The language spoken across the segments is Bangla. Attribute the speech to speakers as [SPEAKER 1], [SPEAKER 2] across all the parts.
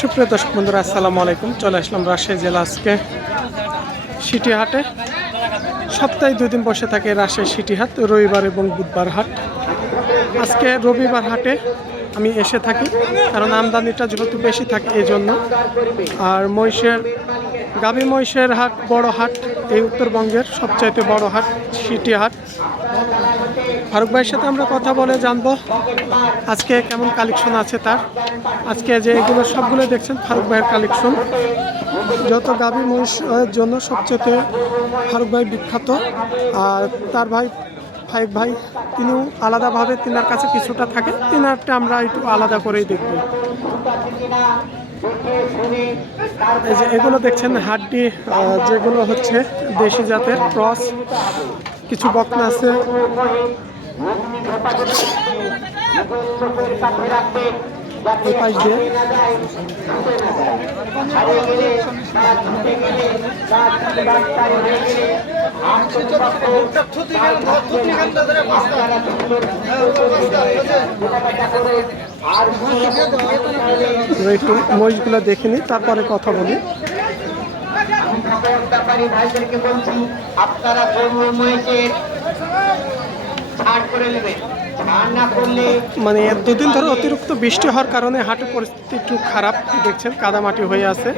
[SPEAKER 1] সুপ্রিয় দর্শক বন্ধুরা, আসসালামু আলাইকুম। চলে আসলাম রাজশাহী জেলা আজকে সিটি হাটে সপ্তাহে দুই দিন বসে থাকে রাজশাহী সিটি হাট রবিবার এবং বুধবার হাট। আজকে রবিবার হাটে আমি এসে থাকি, কারণ আমদানিটা যেহেতু বেশি থাকে এই জন্য আর মহিষের, গাভী মহিষের হাট বড় হাট, এই উত্তরবঙ্গের সবচাইতে বড় হাট সিটি হাট ফারুক ভাইয়ের সাথে আমরা কথা বলে জানব, আজকে কেমন কালেকশন আছে তার? আজকে যে এগুলো সবগুলো দেখছেন, ফারুক ভাইয়ের কালেকশন যত গাভী মহিষের জন্য সবচেয়ে ফারুক ভাই বিখ্যাত, আর তার ভাই ফাইভ ভাই, তিনিও আলাদাভাবে তিনার কাছে কিছুটা থাকে, তিনারটা আমরা একটু আলাদা করেই দেখব। এই যে এগুলো দেখছেন, হাড্ডি যেগুলো হচ্ছে দেশি জাতের ক্রস, কিছু বকনা আছে। এই পাশ দিয়ে। একটু মহিষগুলো দেখে নিই, তারপরে কথা বলি।
[SPEAKER 2] ভাইদেরকে বলছি আপনারা ছাড় করে নেবেন।
[SPEAKER 1] মানে দুদিন ধরে অতিরিক্ত বৃষ্টি হওয়ার কারণে হাটের পরিস্থিতি একটু খারাপ, দেখছেন কাদামাটি হয়ে আছে।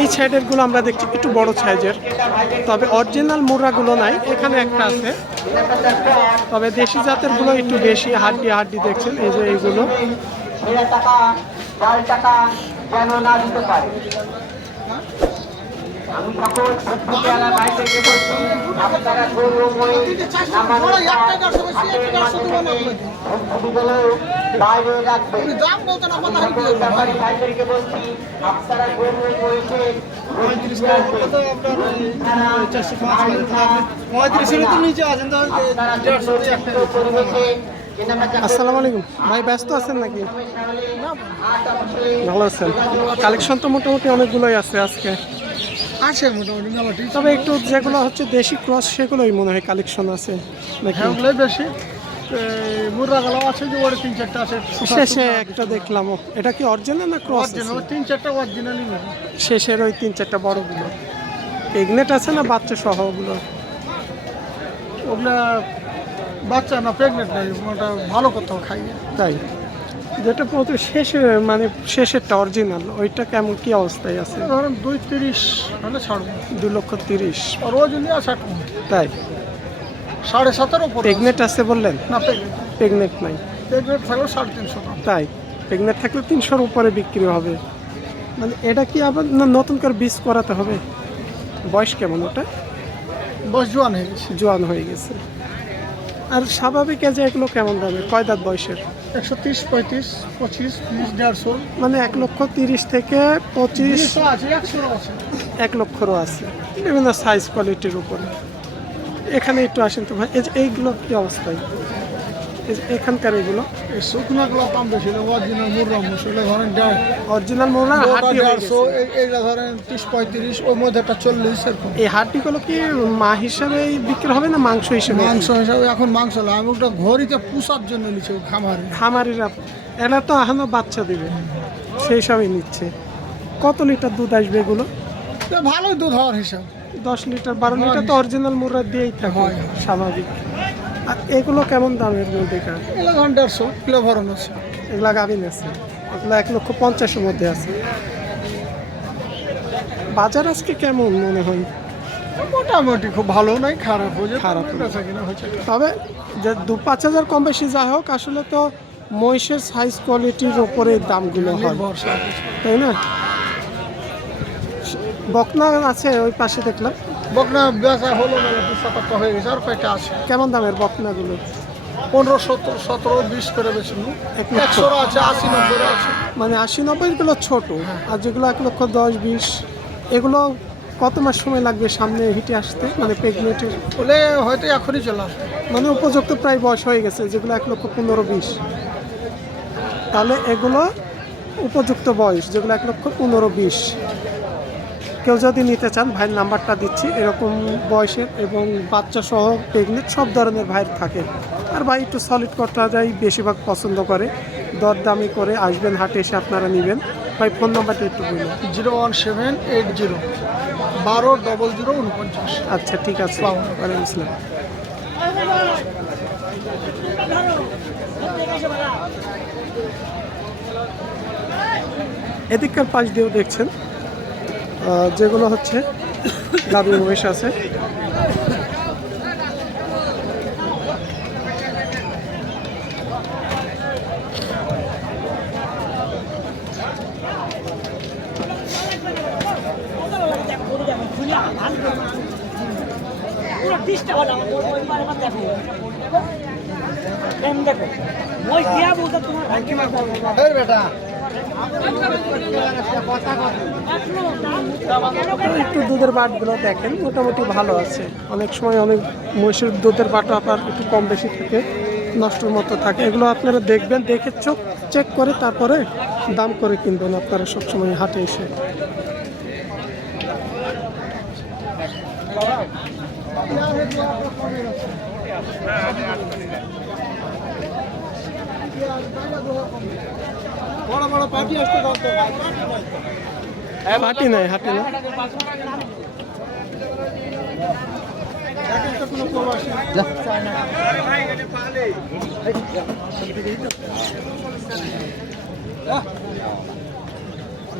[SPEAKER 1] এই সাইডেরগুলো আমরা দেখছি, একটু বড় সাইজের তবে অরিজিনাল মুরাগুলো নাই, এখানে একটা আছে। তবে দেশি জাতেরগুলো একটু বেশি, হাড্ডি হাড্ডি দেখছেন, এই যে এইগুলো।
[SPEAKER 2] টাকা যেন না দিতে পারে। আমি বলছি আপনারা মাঝে থেকে বাইরে রাখবেন ব্যাপারী বলছি আপনারা
[SPEAKER 1] আসসালামু আলাইকুম। ভাই ব্যস্ত আছেন নাকি? ভালো আছেন। কালেকশন তো মোটামুটি অনেকগুলোই আছে আজকে।
[SPEAKER 3] আছে মোটামুটি মেলাটি
[SPEAKER 1] তবে একটু যেগুলো হচ্ছে দেশি ক্রস সেগুলোই মনে হয় কালেকশন আছে
[SPEAKER 3] হ্যাঁ ওগুলোই বেশি। আছে যে তিন চারটা আছে।
[SPEAKER 1] শেষে একটা দেখলাম। এটা কি অরিজিনাল না ক্রস
[SPEAKER 3] তিন চারটা অরিজিনালই
[SPEAKER 1] শেষের ওই তিন চারটা বড়গুলো। প্রেগনেট আছে না বাচ্চা সহ ওগুলো?
[SPEAKER 3] ওগুলা বাচ্চা না প্রেগনেন্ট নাই ওটা ভালো কোথাও খাইয়ে।
[SPEAKER 1] তাই? যেটা প্রথম শেষে মানে শেষেরটা অরিজিনাল ওইটা কেমন কি অবস্থায় আছে?
[SPEAKER 3] ধরেন দুই তিরিশ হলে ছাড়বো।
[SPEAKER 1] দু লক্ষ তিরিশ।
[SPEAKER 3] আর ওজন নিয়ে ষাট
[SPEAKER 1] তাই?
[SPEAKER 3] সাড়ে সাতের উপর
[SPEAKER 1] প্রেগনেট আছে বললেন?
[SPEAKER 3] না প্রেগনেন্ট
[SPEAKER 1] প্রেগনেট নাই।
[SPEAKER 3] প্রেগনেন্ট থাকলে সাড়ে তিনশো
[SPEAKER 1] তাই? প্রেগনেট থাকলে তিনশোর উপরে বিক্রি হবে। মানে এটা কি আবার না নতুন করে বীজ করাতে হবে? বয়স কেমন ওটা?
[SPEAKER 3] বয়স জোয়ান হয়ে গেছে।
[SPEAKER 1] জোয়ান হয়ে গেছে। আর স্বাভাবিক এজে এগুলো কেমন দামে? কয় দাঁত বয়সের?
[SPEAKER 3] একশো তিরিশ পঁয়ত্রিশ পঁচিশ তিরিশ দেড়শো।
[SPEAKER 1] মানে এক লক্ষ তিরিশ থেকে পঁচিশ
[SPEAKER 3] আছে একশোরও আছে।
[SPEAKER 1] এক লক্ষরও আছে। বিভিন্ন সাইজ কোয়ালিটির উপরে। এখানে একটু আসেন তো ভাই এই যে এইগুলো কি অবস্থায় এখানকার এগুলো
[SPEAKER 3] এই শুকনাগুলো দাম বেশি অরিজিনাল মুরগা মশলা ধরেন
[SPEAKER 1] অরিজিনাল
[SPEAKER 3] দেড়শো এইটা ধরেন তিরিশ পঁয়ত্রিশ ওর মধ্যে একটা চল্লিশ এরকম।
[SPEAKER 1] এই হাড্ডিগুলো কি মা হিসাবে বিক্রি হবে না মাংস হিসেবে?
[SPEAKER 3] মাংস হিসাবে এখন মাংস না আমি ওটা ঘড়িতে পুষার জন্য নিচ্ছি খামারে।
[SPEAKER 1] খামারিরা এরা তো এখনও বাচ্চা দিবে সেই সবই নিচ্ছে। কত লিটার দুধ আসবে এগুলো?
[SPEAKER 3] তো ভালোই দুধ হওয়ার হিসাব।
[SPEAKER 1] দশ লিটার বারো লিটার তো অরিজিনাল মুরা দিয়েই থাকে
[SPEAKER 3] হয়।
[SPEAKER 1] স্বাভাবিক। আর এগুলো কেমন দামের মধ্যে কার
[SPEAKER 3] এগুলো ধরেন দেড়শো কিলো ভরণ আছে।
[SPEAKER 1] এগুলা গাভিন আছে। এগুলো এক লক্ষ পঞ্চাশের মধ্যে আছে। বাজার আজকে কেমন মনে হয়?
[SPEAKER 3] মোটামুটি খুব ভালো নয় খারাপ। হয়েছে
[SPEAKER 1] খারাপ। তবে যে দু পাঁচ হাজার কম বেশি যা হোক আসলে তো মহিষের সাইজ কোয়ালিটির ওপরে দামগুলো হয়। তাই না? বকনা আছে ওই পাশে দেখলাম।
[SPEAKER 3] বকনা বেচা হলো মেলা দু শতাংশ হয়ে গেছে আর কয়টা আছে?
[SPEAKER 1] কেমন দামের বকনাগুলো?
[SPEAKER 3] পনেরো সতেরো সতেরো বিশ করে বেশি। একশো আছে আশি নব্বই আছে।
[SPEAKER 1] মানে আশি নব্বইগুলো ছোট আর যেগুলো এক লক্ষ দশ বিশ এগুলো কত মাস সময় লাগবে সামনে হিটে আসতে? মানে প্রেগনেন্টের
[SPEAKER 3] বলে হয়তো এখনই চলে আসবে।
[SPEAKER 1] মানে উপযুক্ত প্রায় বয়স হয়ে গেছে যেগুলো এক লক্ষ পনেরো বিশ। তাহলে এগুলো উপযুক্ত বয়স যেগুলো এক লক্ষ পনেরো বিশ। কেউ যদি নিতে চান ভাইয়ের নাম্বারটা দিচ্ছি। এরকম বয়সের এবং বাচ্চা সহ প্রেগনেন্ট সব ধরনের ভাইয়ের থাকে। আর ভাই একটু সলিড কটা যায় বেশিরভাগ পছন্দ করে। দরদামি করে আসবেন হাটে এসে আপনারা নেবেন। ভাই ফোন নাম্বারটা একটু বলুন।
[SPEAKER 3] Zero one seven eight zero বারো ডবল জিরো উনপঞ্চাশ।
[SPEAKER 1] আচ্ছা ঠিক আছে। ওয়ালাইকুম আসসালাম। এদিককার পাশ দিয়েও দেখছেন। যেগুলো হচ্ছে গাভী মহিষ আছে।
[SPEAKER 4] দেখো তোমার
[SPEAKER 3] বেটা।
[SPEAKER 1] একটু দুধের বাটগুলো দেখেন, মোটামুটি ভালো আছে। অনেক সময় অনেক মহিষের দুধের বাট আবার একটু কম বেশি থাকে, নষ্টর মতো থাকে। এগুলো আপনারা দেখবেন, দেখে চোখ চেক করে তারপরে দাম করে কিনবেন আপনারা সবসময় হাটে এসে।
[SPEAKER 3] বড় বড় পার্টি আসতে
[SPEAKER 1] হাটি নাই হাটি না।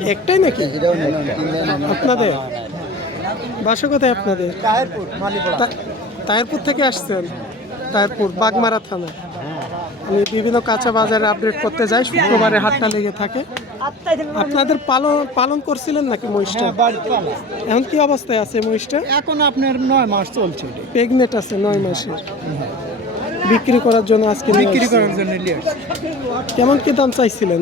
[SPEAKER 1] একটাই নাকি? আপনাদের? বাসা কোথায় আপনাদের তা- তাহিরপুর থেকে আসছেন? তাহিরপুর বাগমারা থানা আমি বিভিন্ন কাঁচা বাজারে আপডেট করতে যাই শুক্রবারে হাটটা লেগে থাকে। আপনাদের পালন পালন করছিলেন নাকি মহিষটা? এখন কি অবস্থায় আছে মহিষটা?
[SPEAKER 3] এখন আপনার নয় মাস চলছে
[SPEAKER 1] প্রেগনেন্ট আছে নয় মাসে। বিক্রি করার জন্য আজকে
[SPEAKER 3] বিক্রি করার জন্য
[SPEAKER 1] কেমন কি দাম চাইছিলেন?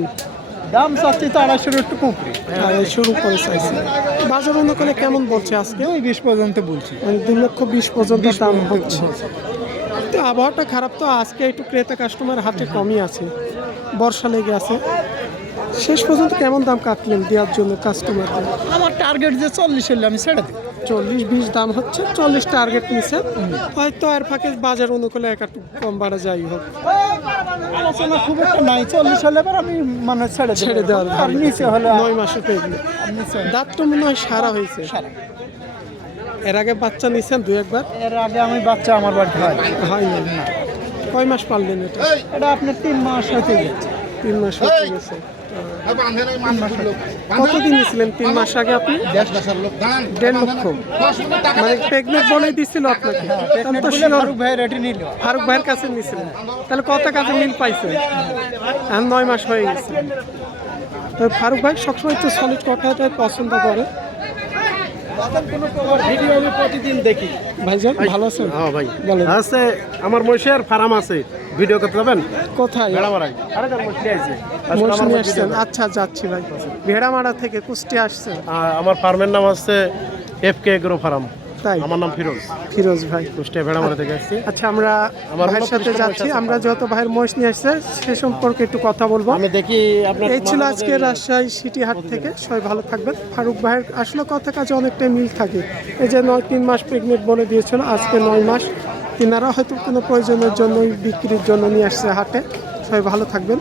[SPEAKER 3] দাম চাচ্ছি তো আড়াইশোর একটু কুপড়ি
[SPEAKER 1] আর এই শুরু করে চাইছিলেন। বাজার অন্য কেমন বলছে আজকে?
[SPEAKER 3] ওই বিশ পর্যন্ত বলছি।
[SPEAKER 1] মানে দু লক্ষ বিশ পর্যন্ত দাম হচ্ছে। তো আবহাওয়াটা খারাপ তো আজকে একটু ক্রেতা কাস্টমার হাতে কমই আছে বর্ষা লেগে আছে। শেষ পর্যন্ত কেমন দাম কাটলেন দেওয়ার জন্য কাস্টমার
[SPEAKER 3] আমার টার্গেট যে চল্লিশ হলে আমি ছেড়ে দিই।
[SPEAKER 1] চল্লিশ বিশ দাম হচ্ছে চল্লিশ টার্গেট নিছে। হয়তো আর ফাঁকে বাজার অনুকূলে এক একটু কম বাড়া যাই হোক।
[SPEAKER 3] আলোচনা খুব একটা নাই চল্লিশ হলে এবার আমি মানে ছেড়ে
[SPEAKER 1] ছেড়ে দেওয়ার
[SPEAKER 3] আর নিচে হলে
[SPEAKER 1] নয় মাসে
[SPEAKER 3] আর
[SPEAKER 1] দাঁত তো মনে হয় সারা হয়েছে।
[SPEAKER 3] সারা।
[SPEAKER 1] এর আগে বাচ্চা নিছেন দু একবার?
[SPEAKER 3] এর আগে আমি বাচ্চা আমার বাড়িতে হয়।
[SPEAKER 1] হয়নি কয় মাস পারলেন এটা?
[SPEAKER 3] এটা আপনার তিন মাস হতে গেছে।
[SPEAKER 1] তিন মাস হয়ে গেছে। কতদিন নিয়েছিলেন? তিন মাস আগে আপনি? দেড় লক্ষ। মানে প্রেগনেন্ট বলেই দিছিল আপনাকে।
[SPEAKER 3] ফারুক ভাই রেডি নিল।
[SPEAKER 1] ফারুক ভাইয়ের কাছে নিয়েছিলেন। তাহলে কত কাছে মিল নয় মাস হয়ে গেছে। তো ফারুক ভাই সবসময় তো সলিড কথাটাই পছন্দ করে।
[SPEAKER 3] ভিডিও আমি প্রতিদিন দেখি।
[SPEAKER 1] ভাইজান ভালো আছেন?
[SPEAKER 5] হ্যাঁ ভাই। আছে আমার মহিষের ফার্ম আছে। ভিডিও করতে যাবেন?
[SPEAKER 1] কোথায়?
[SPEAKER 5] আরে তার মহিষ
[SPEAKER 1] আসছেন। আচ্ছা যাচ্ছি। ভাই ভেড়ামারা থেকে কুষ্টি
[SPEAKER 5] আসছে আমার ফার্মের নাম হচ্ছে এফ কে এগ্রো ফার্ম।
[SPEAKER 1] তাই?
[SPEAKER 5] আমার নাম ফিরোজ।
[SPEAKER 1] ফিরোজ ভাই।
[SPEAKER 5] কুষ্টিয়া ভেড়ামারা থেকে আসছি।
[SPEAKER 1] আচ্ছা আমরা
[SPEAKER 5] আমার
[SPEAKER 1] ভাইয়ের সাথে যাচ্ছি। আমরা যত ভাইয়ের মহিষ নিয়ে আসছে সে সম্পর্কে একটু কথা বলব।
[SPEAKER 5] আমি দেখি আপনার
[SPEAKER 1] এই ছিল আজকে রাজশাহী সিটি হাট থেকে। সবাই ভালো থাকবেন। ফারুক ভাইয়ের আসলে কথা কাজে অনেকটাই মিল থাকে। এই যে নয় তিন মাস প্রেগনেন্ট বলে দিয়েছিল আজকে নয় মাস। তিনারা হয়তো কোনো প্রয়োজনের জন্যই বিক্রির জন্য নিয়ে আসছে হাটে। সবাই ভালো থাকবেন।